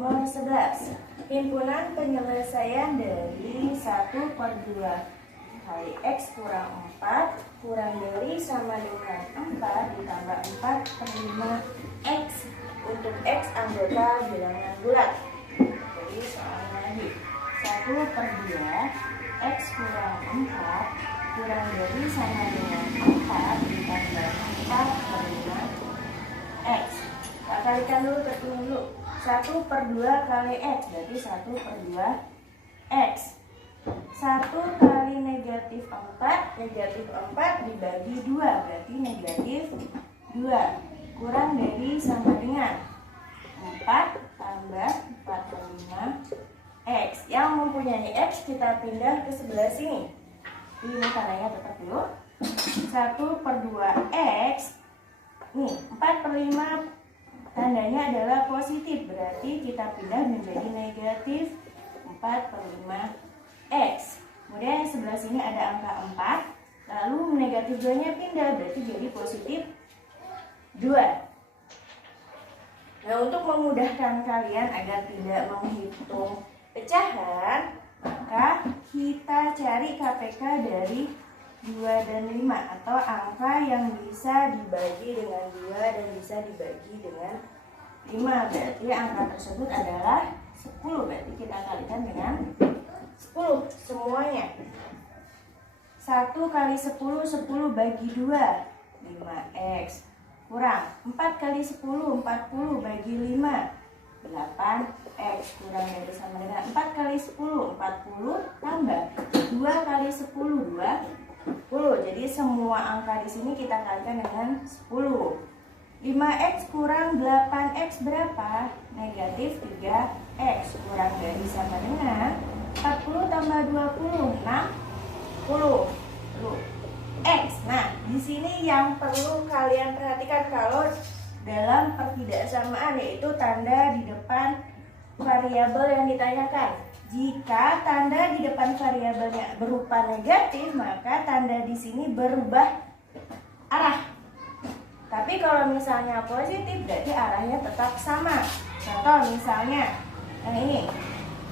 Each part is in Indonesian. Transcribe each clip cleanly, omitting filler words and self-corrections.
Nomor 11. Himpunan penyelesaian dari 1/2 kali X kurang 4 kurang dari sama dengan 4 ditambah 4/5 X untuk X anggota bilangan bulat. Jadi soalnya lagi 1/2 X kurang 4 kurang dari sama dengan 4 ditambah 4/5 X. Kita kalikan dulu, perhitung dulu. 1/2 kali X berarti 1/2 X. 1 kali negatif 4 dibagi 2 berarti negatif 2 kurang dari sama dengan 4 tambah 4/5 X. Yang mempunyai X kita pindah ke sebelah sini. Ini tandanya tetap dulu. 1/2 X. Nih 4/5 tandanya adalah positif, berarti kita pindah menjadi negatif 4/5 X. Kemudian sebelah sini ada angka 4, lalu negatif 2-nya pindah, berarti jadi positif 2. Nah, untuk memudahkan kalian agar tidak menghitung pecahan, maka kita cari KPK dari 2 dan 5 atau angka yang bisa dibagi dengan 2 dan bisa dibagi dengan 5. Berarti angka tersebut adalah 10. Berarti kita kalikan dengan 10 semuanya. 1 kali 10, 10 bagi 2, 5X. Kurang 4 kali 10, 40 bagi 5, 8X. Kurang dari sama dengan 4 kali 10, 40 tambah 2 kali 10, 20. Jadi semua angka di sini kita kalikan dengan 10. 5X kurang 8X berapa? Negatif 3X. Kurang dari sama dengan 40 tambah 20, 60 X. Nah, di sini yang perlu kalian perhatikan kalau dalam pertidaksamaan, yaitu tanda di depan variabel yang ditanyakan. Jika tanda di depan variabelnya berupa negatif, maka tanda di sini berubah arah. Tapi kalau misalnya positif, berarti arahnya tetap sama. Contoh misalnya yang ini.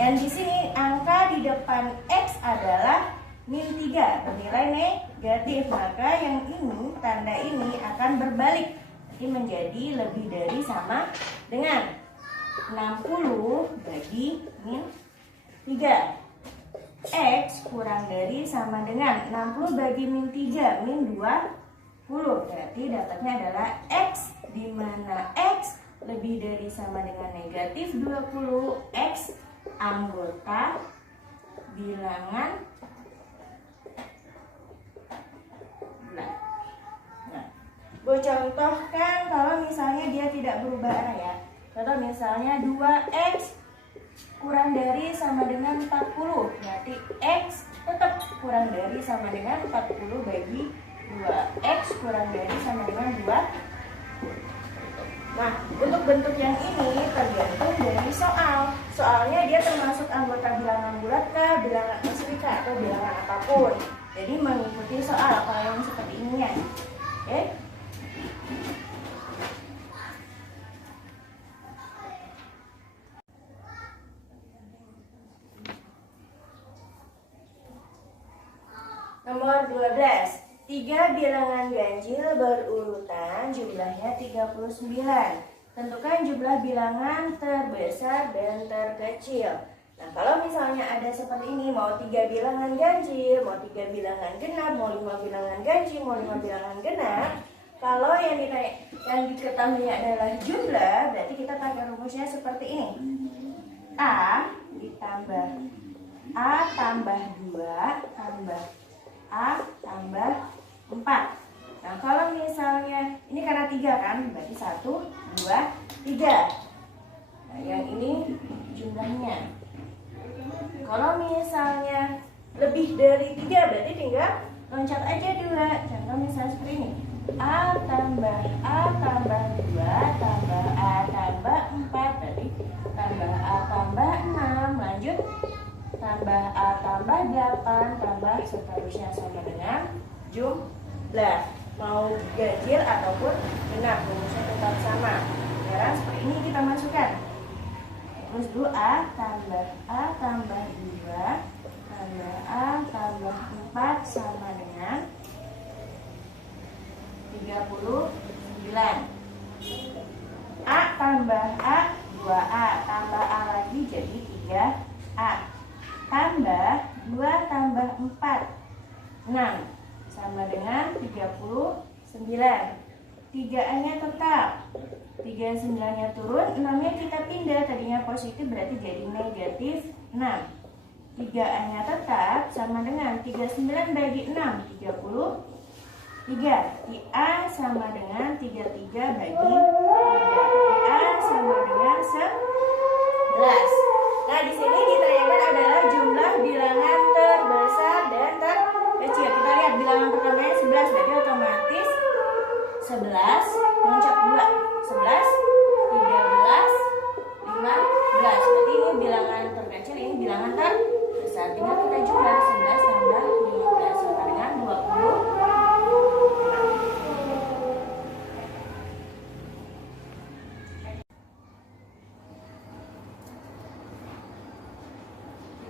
Yang di sini angka di depan X adalah -3, bernilai negatif. Maka yang ini, tanda ini akan berbalik. Jadi menjadi lebih dari sama dengan 60 bagi -3. X kurang dari sama dengan 60 bagi -3, -20. Berarti dapatnya adalah X, di mana X lebih dari sama dengan negatif 20. X anggota bilangan bulat. Nah, gue contohkan kalau misalnya dia tidak berubah arah ya. Contoh misalnya 2X kurang dari sama dengan 40, berarti X tetap kurang dari sama dengan 40 bagi 2. X kurang dari sama dengan 2. Nah, untuk bentuk yang ini tergantung dari soal. Soalnya dia termasuk anggota bilangan bulat kah, bilangan asli atau bilangan apapun. Jadi mengikuti soal kalau yang seperti ini ya. Oke? Nomor 12. 3 bilangan ganjil berurutan jumlahnya 39. Tentukan jumlah bilangan terbesar dan terkecil. Nah, kalau misalnya ada seperti ini, mau 3 bilangan ganjil, mau 3 bilangan genap, mau 5 bilangan ganjil, mau 5 bilangan genap. Kalau yang diketahui adalah jumlah, berarti kita pakai rumusnya seperti ini. A ditambah A tambah 2 tambah A tambah 4. Nah, kalau misalnya ini karena 3 kan, berarti 1, 2, 3. Nah, yang ini jumlahnya. Kalau misalnya lebih dari 3, berarti tinggal loncat aja 2. Contoh misalnya seperti ini. A tambah 2 tambah A tambah 4. Berarti tambah A tambah 6. Lanjut. Tambah A tambah 8 tambah seterusnya sama dengan jumlah. Mau ganjil ataupun genap, rumusnya tetap sama. Sekarang seperti ini kita masukkan. Terus dulu A tambah 2 tambah A tambah 4 sama dengan 39. A tambah A 2A tambah A lagi jadi 3A tambah 2 tambah 4 6 sama dengan 39. 3A nya tetap, 39 nya turun, 6 nya kita pindah, tadinya positif berarti jadi negatif 6. 3A nya tetap sama dengan 39 bagi 6 33. A sama dengan 33 bagi 3. A sama dengan 11. Nah, di sini ditanyakan adalah jumlah bilangan terbesar dan terkecil. Kita lihat bilangan pertamanya 11, berarti otomatis 11 loncat 2. 11, 13, 15. Berarti ini bilangan terkecil, ini bilangan terbesar. Tinggal kita jumlah 11 tambah 15 sama dengan 20.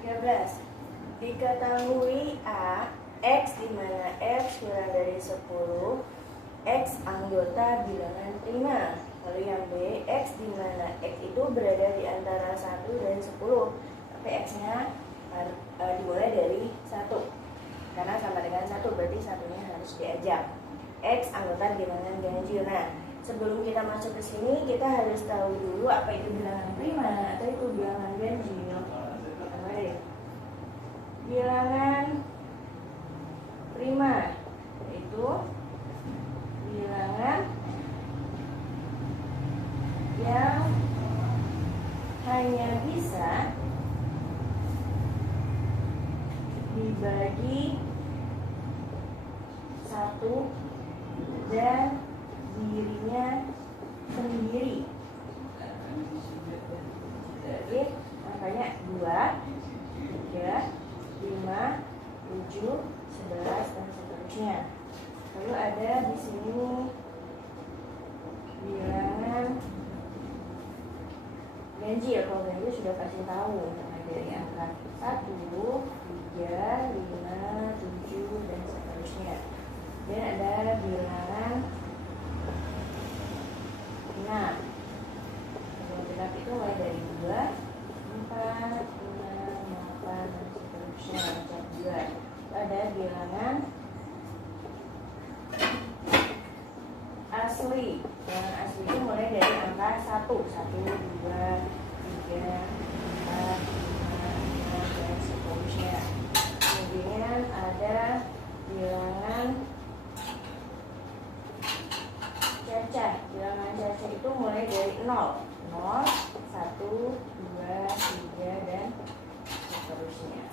13. Diketahui A, X di mana X kurang dari 10, X anggota bilangan prima. Lalu yang B, X di mana X itu berada di antara 1 dan 10. Tapi X-nya dimulai dari 1. Karena sama dengan 1, berarti satunya harus diajak. X anggota bilangan ganjil. Nah, sebelum kita masuk ke sini, kita harus tahu dulu apa itu bilangan prima atau itu bilangan ganjil. Bilangan prima itu bilangan yang hanya bisa dibagi 1 dan dirinya sendiri. Jadi makanya 2, 3, 5, 7, 11 dan seterusnya. Lalu ada di sini bilangan ganjil. Kalau ganjil sudah kasih tahu mulai dari angka 1, 3, 5, 7 dan seterusnya. Dan ada bilangan 6. Bilangan genap itu mulai dari 2, 4, 5, 8 dan seterusnya. Ada bilangan asli. Bilangan asli itu mulai dari angka 1, 2, 3, 4, 5, 6 dan seterusnya. Kemudian ada bilangan cacah. Bilangan cacah itu mulai dari 0, 0, 1, 2, 3 dan seterusnya.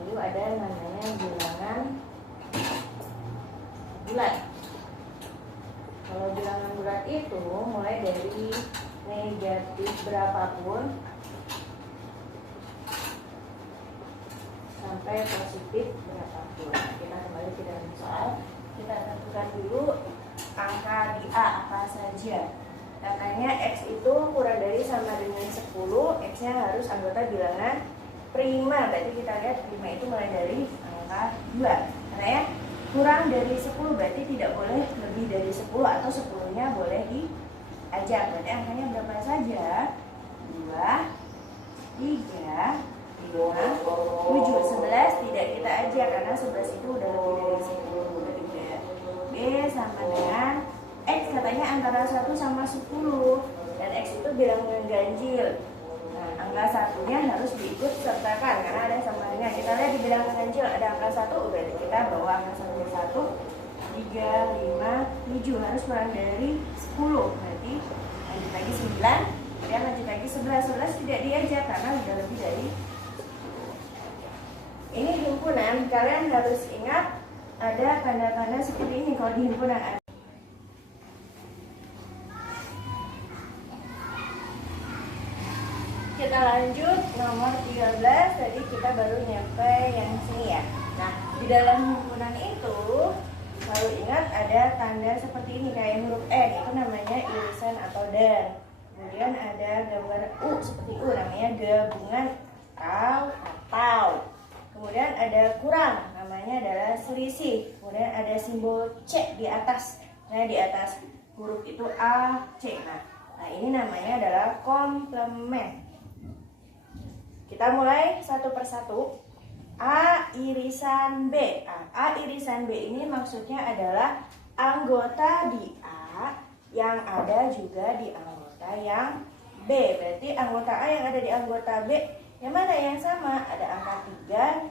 Lalu ada namanya bilangan bulat. Kalau bilangan bulat itu mulai dari negatif berapapun sampai positif berapapun. Kita kembali ke dalam soal. Kita tentukan dulu angka di A apa saja. Katanya X itu kurang dari sama dengan 10, X-nya harus anggota bilangan prima. Berarti kita lihat prima itu mulai dari angka 2. Karena ya kurang dari 10 berarti tidak boleh lebih dari 10 atau 10-nya boleh diajak. Berarti angkanya berapa saja? 2, 3, 5, 7, 11 tidak kita ajak karena 11 itu udah lebih dari 10. Berarti B sama dengan X katanya antara 1 sama 10 dan X itu bilangan ganjil. Nah, angka satunya harus diikut sertakan karena ada samanya. Kita lihat di bilangan ganjil ada angka 1, berarti kita bawa angka 1, 3, 5, 7 harus kurang dari 10. Berarti lanjut lagi 9, dan lanjut lagi 11. 11 tidak diajak karena sudah lebih dari 10. Ini himpunan, kalian harus ingat ada tanda-tanda seperti ini kalau di himpunan. Kita lanjut nomor 13. Tadi kita baru nyampe yang sini ya. Nah, di dalam himpunan itu selalu ingat ada tanda seperti ini kayak huruf N, itu namanya irisan atau dan. Kemudian ada gambar U seperti U, namanya gabungan atau. Kemudian ada kurang, namanya adalah selisih. Kemudian ada simbol C di atas. Nah, di atas huruf itu A, C. Nah, ini namanya adalah komplement. Kita mulai satu persatu. A irisan B. A irisan B ini maksudnya adalah anggota di A yang ada juga di anggota yang B. Berarti anggota A yang ada di anggota B yang mana yang sama? Ada angka 3,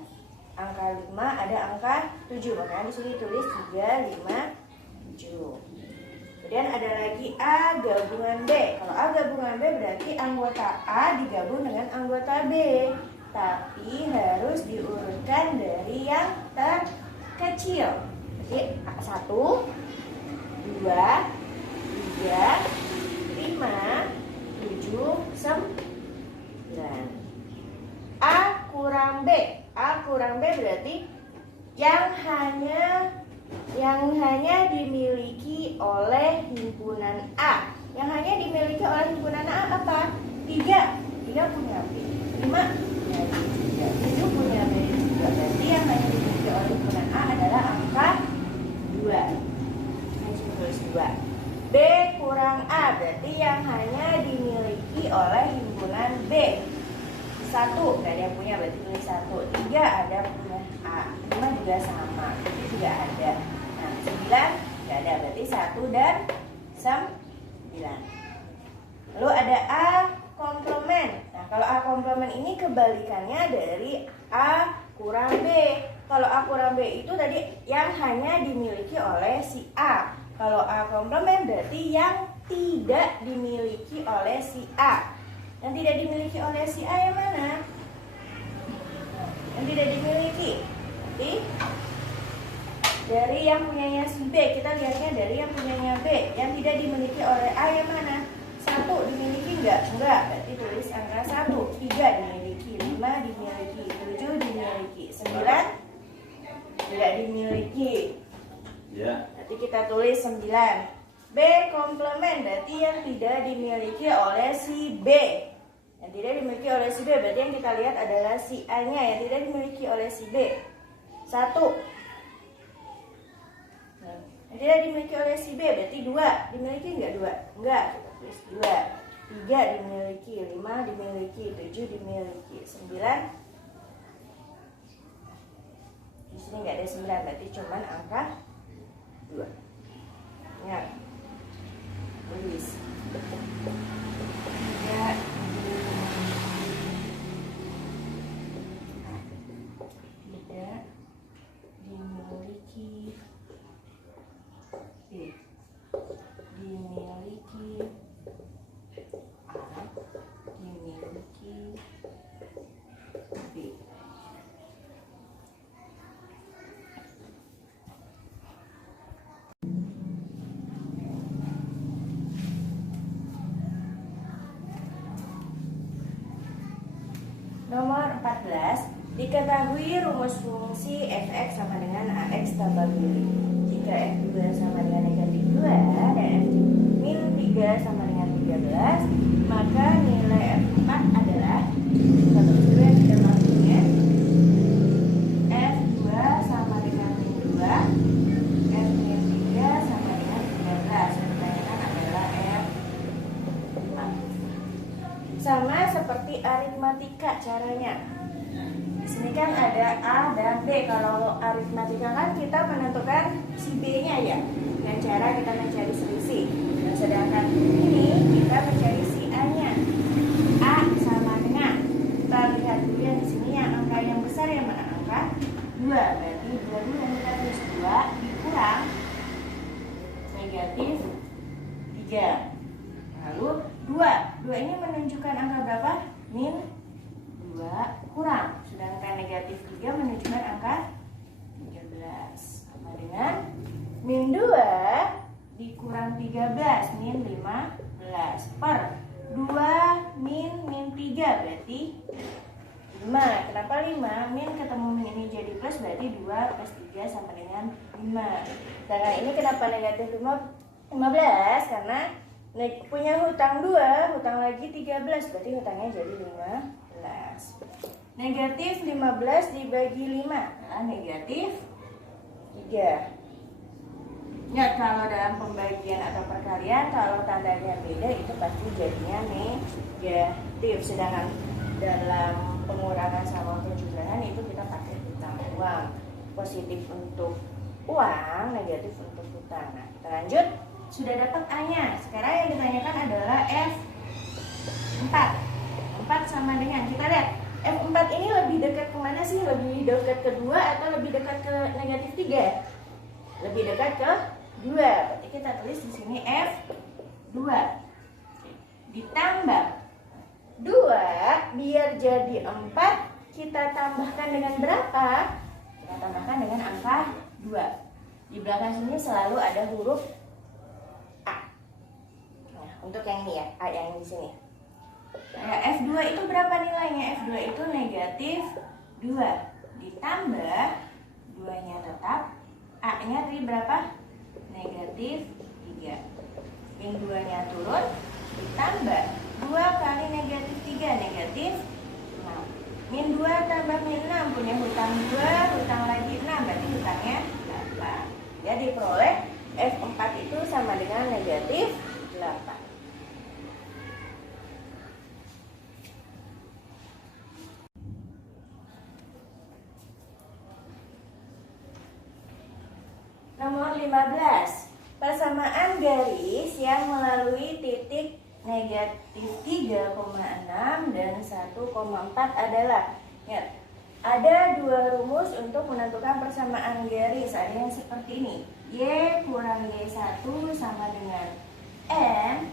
angka 5, ada angka 7. Makanya di sini tulis 3, 5, 7. Kemudian ada lagi A gabungan B. Kalau A gabungan B berarti anggota A digabung dengan anggota B. Tapi harus diurutkan dari yang terkecil. Jadi 1, 2, 3, 5, 7, 9. A kurang B. A kurang B berarti yang hanya dimiliki oleh himpunan A. Yang hanya dimiliki oleh himpunan A apa? 3. 3 punya B. 5 itu punya B juga. Berarti yang hanya dimiliki oleh himpunan A adalah angka 2. Ini tulis 2. B kurang A berarti yang hanya dimiliki oleh himpunan B. 1 nggak ada yang punya, berarti tulis 1. 3 ada punya A. 5 juga sama, itu juga ada. Nah, 9 nggak ada, berarti 1 dan 9. Lalu ada A komplement. Nah, kalau A komplement ini kebalikannya dari A kurang B. Kalau A kurang B itu tadi yang hanya dimiliki oleh si A. Kalau A komplement berarti yang tidak dimiliki oleh si A. Yang tidak dimiliki oleh si A yang mana? Yang tidak dimiliki. Berarti dari yang punyanya si B, kita lihatnya dari yang punyanya B. Yang tidak dimiliki oleh A yang mana? 1 dimiliki enggak? Enggak, berarti tulis angka 1. 3 dimiliki, 5 dimiliki, 7 dimiliki, 9 tidak dimiliki. Ya. Nanti kita tulis 9. B komplement berarti yang tidak dimiliki oleh si B. Yang tidak dimiliki oleh si B berarti yang kita lihat adalah si A-nya yang tidak dimiliki oleh si B. 1. Yang tidak dimiliki oleh si B berarti 2. Dimiliki enggak 2? Enggak. Kita tulis 2. 3 dimiliki, 5 dimiliki, 7 dimiliki, 9. Di sini enggak ada 9 berarti cuman angka 2. Ingat. Tulis. 3 tidak dimiliki B. Dimiliki A. Dimiliki B. Nomor 14, diketahui rumus fungsi fx sama dengan ax tambah milik. Jika f2 sama dengan negatif 2 dan f min 3 sama dengan 13, maka nilai f4 adalah, kita tulis dulu yang tidak maksudnya, f2 sama dengan min 2, f min 3 sama dengan 13, yang ditanyakan adalah f4. Sama seperti aritmatika caranya. Di sini kan ada A dan B. Kalau aritmatika kan kita menentukan si B-nya ya, dengan cara kita mencari selisih. Dan sedangkan ini kita mencari si A-nya. A sama dengan, kita lihat dulu yang di sini yang angka yang besar yang mana? Angka 2. Berarti 2 dulu yang kita tulis 2 dikurang negatif 3. Lalu 2 ini menunjukkan angka berapa? Min 2 kurang. Sedangkan negatif 3 menunjukkan angka 13. Sama dengan min 2 dikurang 13, min 15 per 2 min 3 berarti 5. Kenapa 5? Min ketemu min ini jadi plus berarti 2 plus 3 sama dengan 5. Sedangkan ini kenapa negatif 15? Karena punya hutang 2, hutang lagi 13, berarti hutangnya jadi 15. Negatif 15 dibagi 5 adalah negatif 3. Ya, kalau dalam pembagian atau perkalian, kalau tandanya beda itu pasti jadinya negatif. Sedangkan dalam pengurangan sama penjumlahan itu kita pakai hutang uang. Positif untuk uang, negatif untuk hutang. Nah, kita lanjut. Sudah dapat A-nya. Sekarang yang ditanyakan adalah F4. 4 sama dengan, kita lihat F4 ini lebih dekat kemana sih? Lebih dekat ke 2 atau lebih dekat ke negatif 3? Lebih dekat ke 2. Berarti kita tulis di sini F2. Ditambah 2 biar jadi 4, kita tambahkan dengan berapa? Kita tambahkan dengan angka 2. Di belakang sini selalu ada huruf A. Nah, untuk yang ini ya, A yang di sini. Nah, F2 itu berapa nilainya? F2 itu negatif 2. Ditambah 2-nya tetap, A-nya tadi berapa? Negatif 3. Min 2-nya turun, ditambah 2 kali negatif 3, negatif 6. Min 2 tambah min 6, punya hutang 2, hutang lagi 6, berarti hutangnya 8. Jadi peroleh F4 itu sama dengan negatif 8. Nomor 15. Persamaan garis yang melalui titik negatif 3,6 dan 1,4 adalah, ya, ada 2 rumus untuk menentukan persamaan garis. Ada yang seperti ini. Y kurang Y1 sama dengan N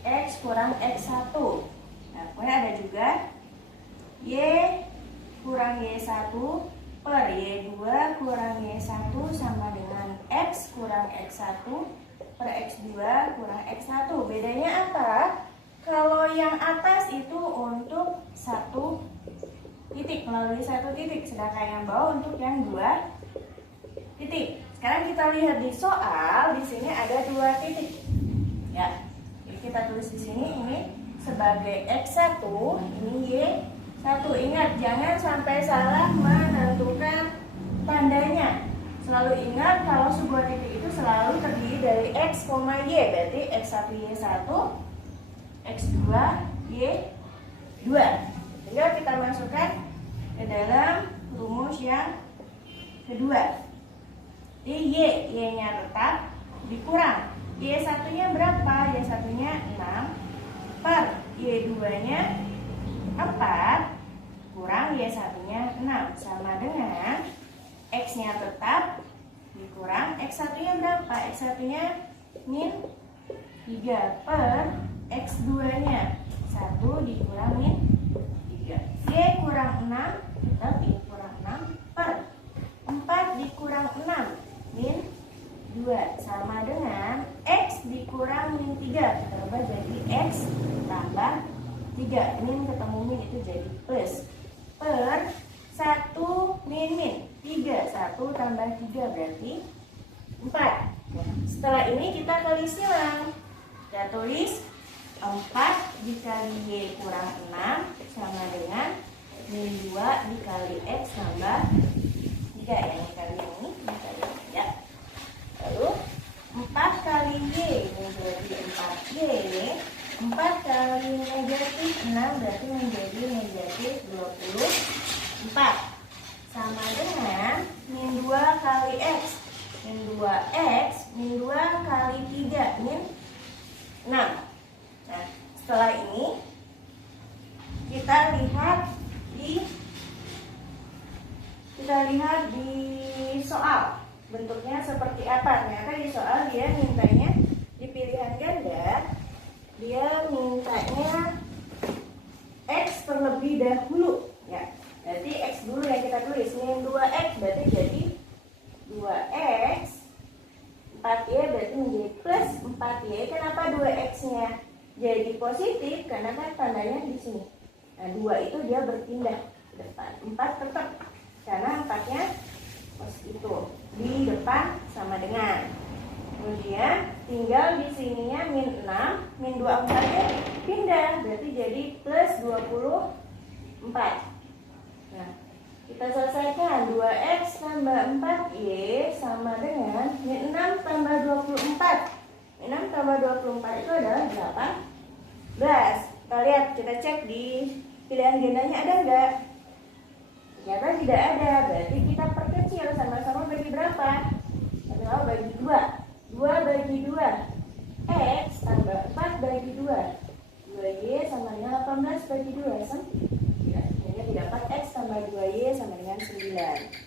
X kurang X1. Nah, kemudian ada juga Y kurang Y1 per Y2 kurang Y1 sama dengan X kurang X1 per X2 kurang X1. Bedanya apa? Kalau yang atas itu untuk 1 titik, melalui 1 titik, sedangkan yang bawah untuk yang 2 titik. Sekarang kita lihat di soal, di sini ada 2 titik. Ya, jadi kita tulis di sini ini sebagai X1, ini Y1. Ingat, jangan sampai salah menentukan tandanya. Selalu ingat kalau sebuah titik itu selalu terdiri dari X, Y. Berarti X1 Y1, X2 Y2. Tinggal kita masukkan ke dalam rumus yang kedua. Jadi Y-nya tetap dikurang. Y1-nya berapa? Y1-nya 6 per Y2-nya 4 kurang Y1-nya 6 sama dengan X-nya tetap dikurang X1-nya berapa? X1-nya min 3 per X2-nya 1 dikurang min 3. Y kurang 6 tetap Y kurang 6 per 4 dikurang 6 min 2 sama dengan X dikurang min 3. Kita ubah jadi X tambah 3. Min ketemu min itu jadi plus. Per 1 min min 3. 1 tambah 3 berarti 4. Setelah ini kita kali silang. Kita tulis 4 dikali Y kurang 6 sama dengan min 2 dikali X tambah 3. Yang dikali ini dikali 3. Lalu 4 kali Y menjadi 4Y. 4 kali negatif 6 berarti menjadi negatif 24. Sama dengan min 2 kali X. Min 2X, min 2 kali 3, min 6. Nah, setelah ini kita lihat di soal bentuknya seperti apa. Ternyata di soal dia mintanya di pilihan ganda, dia mintanya X terlebih dahulu, ya. Berarti X dulu yang kita tulis. Min 2X berarti jadi 2X. 4Y berarti menjadi plus 4Y. Kenapa 2X-nya jadi positif? Karena kan tandanya di sini. Nah, 2 itu dia berpindah ke depan. 4 tetap karena 4-nya itu di depan sama dengan. Kemudian tinggal di sininya min 6, min 24 nya pindah, berarti jadi plus 24. Nah, kita selesaikan 2x tambah 4y sama dengan min 6 tambah 24. Min 6 tambah 24 itu adalah 18. Kita lihat, kita cek di pilihan gendanya ada enggak? Ternyata tidak ada, berarti kita perkecil, sama-sama bagi berapa? Sama-sama bagi 2. 2 bagi 2 X tambah 4 bagi 2 2Y sama dengan 18 bagi 2 ya, didapat X tambah 2Y sama dengan 9.